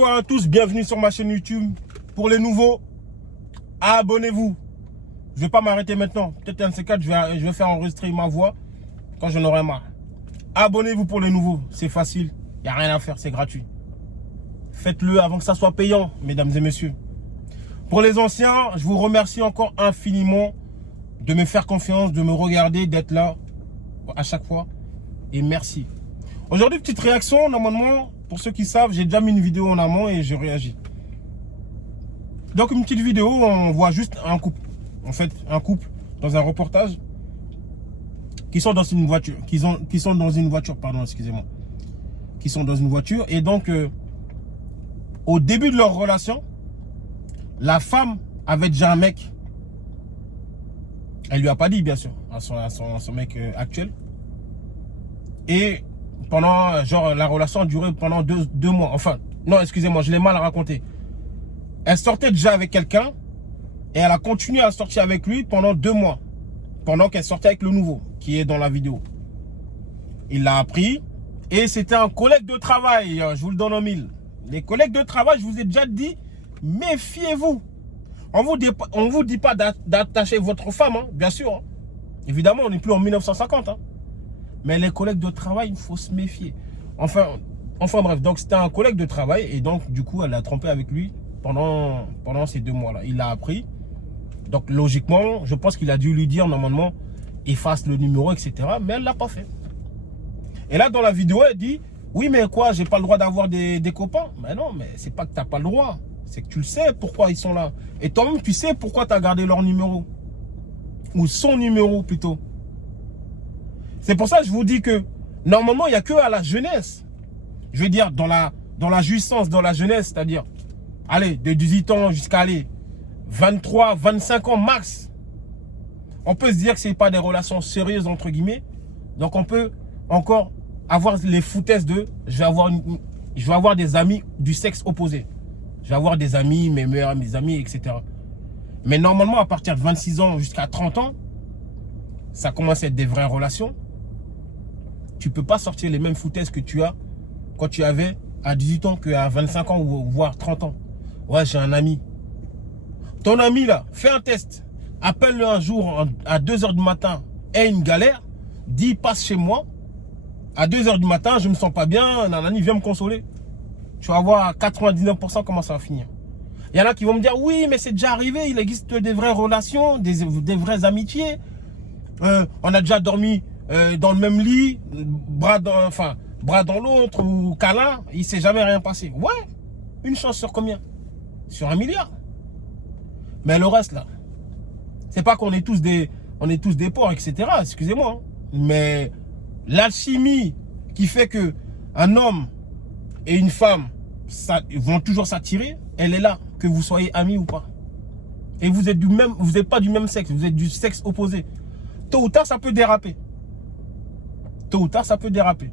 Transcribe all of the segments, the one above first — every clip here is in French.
Bonjour à tous, bienvenue sur ma chaîne YouTube. Pour les nouveaux, abonnez-vous. Je ne vais pas m'arrêter maintenant. Peut-être un de ces quatre, je vais faire enregistrer ma voix quand j'en aurai marre. Abonnez-vous pour les nouveaux, c'est facile. Il n'y a rien à faire, c'est gratuit. Faites-le avant que ça soit payant, mesdames et messieurs. Pour les anciens, je vous remercie encore infiniment de me faire confiance, de me regarder, d'être là à chaque fois. Et merci. Aujourd'hui, petite réaction. Normalement, pour ceux qui savent, j'ai déjà mis une vidéo en amont et je réagis. Donc, une petite vidéo, on voit juste un couple. En fait, un couple dans un reportage qui sont dans une voiture. Qui sont dans une voiture, pardon, excusez-moi. Qui sont dans une voiture. Et donc, au début de leur relation, la femme avait déjà un mec. Elle lui a pas dit, bien sûr, à son mec actuel. Et pendant, genre, la relation a duré pendant deux mois. Enfin, non, excusez-moi, je l'ai mal raconté. Elle sortait déjà avec quelqu'un et elle a continué à sortir avec lui pendant 2 mois. Pendant qu'elle sortait avec le nouveau, qui est dans la vidéo. Il l'a appris et c'était un collègue de travail. Je vous le donne en mille. Les collègues de travail, je vous ai déjà dit, méfiez-vous. On vous dit pas d'attacher votre femme, hein, bien sûr. Hein. Évidemment, on n'est plus en 1950. Hein. Mais les collègues de travail, il faut se méfier. Enfin bref, donc c'était un collègue de travail. Et donc, du coup, elle l'a trompé avec lui pendant ces 2 mois-là. Il l'a appris. Donc, logiquement, je pense qu'il a dû lui dire, normalement, efface le numéro, etc. Mais elle ne l'a pas fait. Et là, dans la vidéo, elle dit, oui, mais quoi, j'ai pas le droit d'avoir des copains. Mais non, mais c'est pas que tu n'as pas le droit. C'est que tu le sais pourquoi ils sont là. Et toi-même, tu sais pourquoi tu as gardé leur numéro. Ou son numéro, plutôt. C'est pour ça que je vous dis que, normalement, il n'y a que à la jeunesse. Je veux dire, dans la jouissance, dans la jeunesse, c'est-à-dire, allez, de 18 ans jusqu'à, aller 23, 25 ans max. On peut se dire que ce n'est pas des relations sérieuses, entre guillemets. Donc, on peut encore avoir les foutaises de, je vais avoir des amis du sexe opposé. Je vais avoir des amis, mes amis, etc. Mais normalement, à partir de 26 ans jusqu'à 30 ans, ça commence à être des vraies relations. Tu ne peux pas sortir les mêmes foutaises que tu as quand tu avais à 18 ans qu'à 25 ans ou voire 30 ans. Ouais, j'ai un ami. Ton ami là, fais un test. Appelle-le un jour à 2 h du matin et une galère. Dis, passe chez moi. À 2 h du matin, je ne me sens pas bien. Nanani, viens me consoler. Tu vas voir à 99% comment ça va finir. Il y en a qui vont me dire, oui, mais c'est déjà arrivé. Il existe des vraies relations, des vraies amitiés. On a déjà dormi dans le même lit, bras dans l'autre ou câlin. Il ne s'est jamais rien passé. Ouais, une chance sur combien? Sur 1 milliard. Mais le reste là, c'est pas qu'on est tous des porcs, etc. Excusez-moi. Hein. Mais l'alchimie qui fait que un homme et une femme vont toujours s'attirer, elle est là, que vous soyez amis ou pas. Et vous êtes pas du même sexe, vous êtes du sexe opposé. Tôt ou tard, ça peut déraper. Tôt ou tard, ça peut déraper.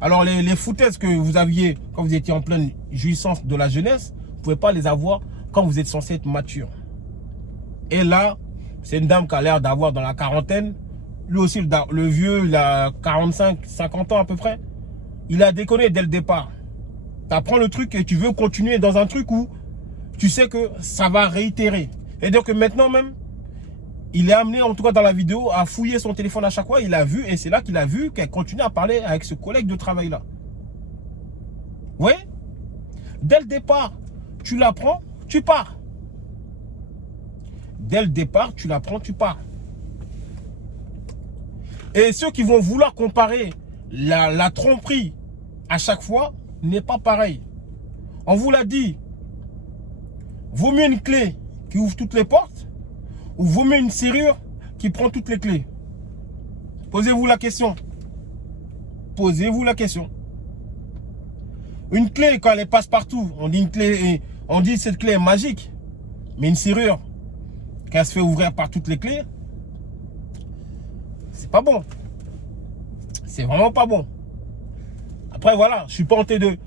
Alors, les foutaises que vous aviez quand vous étiez en pleine jouissance de la jeunesse, vous ne pouvez pas les avoir quand vous êtes censé être mature. Et là, c'est une dame qui a l'air d'avoir dans la quarantaine. Lui aussi, le vieux, il a 45, 50 ans à peu près. Il a déconné dès le départ. Tu apprends le truc et tu veux continuer dans un truc où tu sais que ça va réitérer. Et donc maintenant même, il est amené, en tout cas dans la vidéo, à fouiller son téléphone à chaque fois. Il a vu, et c'est là qu'il a vu qu'elle continue à parler avec ce collègue de travail-là. Oui. Dès le départ, tu l'apprends, tu pars. Dès le départ, tu l'apprends, tu pars. Et ceux qui vont vouloir comparer la tromperie à chaque fois n'est pas pareil. On vous l'a dit. Vaut mieux une clé qui ouvre toutes les portes ou vaut mieux une serrure qui prend toutes les clés? Posez-vous la question. Posez-vous la question. Une clé, quand elle passe partout, on dit une clé, on dit cette clé est magique. Mais une serrure, quand elle se fait ouvrir par toutes les clés, c'est pas bon. C'est vraiment pas bon. Après, voilà, je suis pas tenté de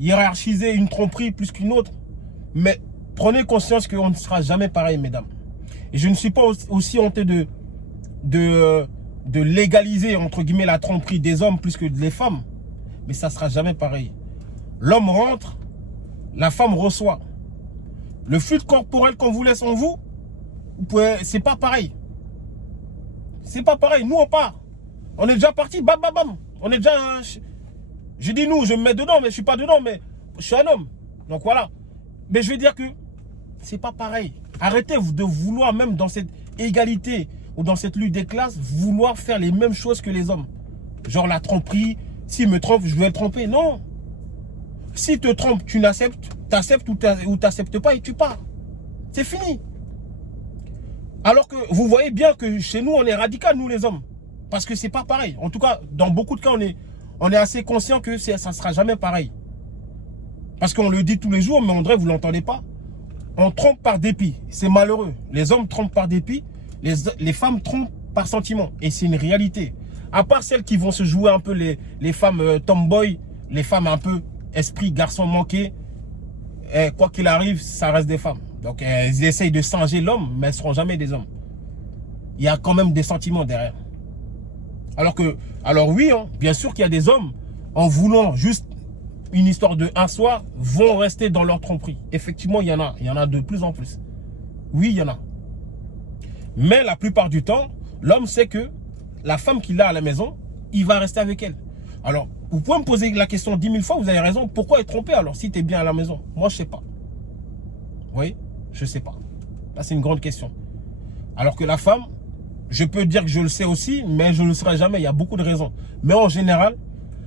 hiérarchiser une tromperie plus qu'une autre. Mais prenez conscience qu'on ne sera jamais pareil, mesdames. Et je ne suis pas aussi honté de légaliser, entre guillemets, la tromperie des hommes plus que des femmes. Mais ça ne sera jamais pareil. L'homme rentre, la femme reçoit le fluide corporel qu'on vous laisse en vous, c'est pas pareil. C'est pas pareil. Nous, on part. On est déjà parti. Bam, bam, bam. On est déjà... je dis nous, je me mets dedans, mais je suis pas dedans, mais je suis un homme. Donc voilà. Mais je vais dire que c'est pas pareil. Arrêtez de vouloir, même dans cette égalité ou dans cette lutte des classes, vouloir faire les mêmes choses que les hommes. Genre la tromperie. S'il me trompe, je vais le tromper. Non. S'il te trompe, tu l'acceptes, t'acceptes ou t'acceptes pas et tu pars. C'est fini. Alors que vous voyez bien que chez nous, on est radical, nous les hommes. Parce que c'est pas pareil. En tout cas, dans beaucoup de cas, on est assez conscient que ça ne sera jamais pareil. Parce qu'on le dit tous les jours, mais André, vous ne l'entendez pas. On trompe par dépit. C'est malheureux. Les hommes trompent par dépit. Les femmes trompent par sentiment. Et c'est une réalité. À part celles qui vont se jouer un peu les femmes tomboy, les femmes un peu esprit garçon manqué, quoi qu'il arrive, ça reste des femmes. Donc elles essayent de singer l'homme, mais elles ne seront jamais des hommes. Il y a quand même des sentiments derrière. Alors oui, hein, bien sûr qu'il y a des hommes, en voulant juste une histoire de un soir, vont rester dans leur tromperie. Effectivement, il y en a de plus en plus. Oui, il y en a. Mais la plupart du temps, l'homme sait que la femme qu'il a à la maison, il va rester avec elle. Alors, vous pouvez me poser la question 10 000 fois, vous avez raison. Pourquoi être trompé alors si tu es bien à la maison? Moi, je ne sais pas. Vous voyez? Je ne sais pas. Là, c'est une grande question. Alors que la femme, je peux dire que je le sais aussi, mais je ne le saurai jamais. Il y a beaucoup de raisons. Mais en général,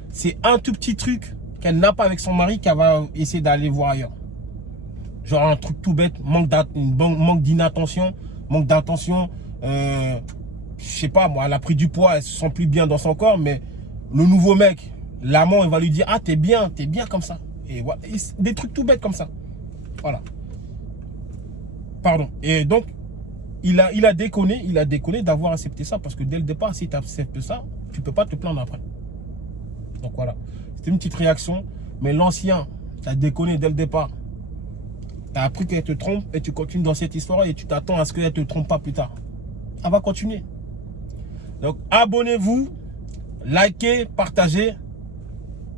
c'est un tout petit truc qu'elle n'a pas avec son mari qu'elle va essayer d'aller voir ailleurs. Genre un truc tout bête, manque d'inattention, manque d'intention. Je sais pas, moi, elle a pris du poids, elle se sent plus bien dans son corps, mais le nouveau mec, l'amant, il va lui dire, ah, t'es bien comme ça. Et voilà, des trucs tout bêtes comme ça. Voilà. Pardon. Et donc, il a déconné d'avoir accepté ça, parce que dès le départ, si tu acceptes ça, tu peux pas te plaindre après. Donc voilà. C'était une petite réaction, mais l'ancien, tu as déconné dès le départ. Tu as appris qu'elle te trompe et tu continues dans cette histoire et tu t'attends à ce qu'elle ne te trompe pas plus tard. Elle va continuer. Donc, abonnez-vous, likez, partagez.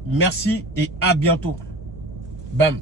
Merci et à bientôt. Bam.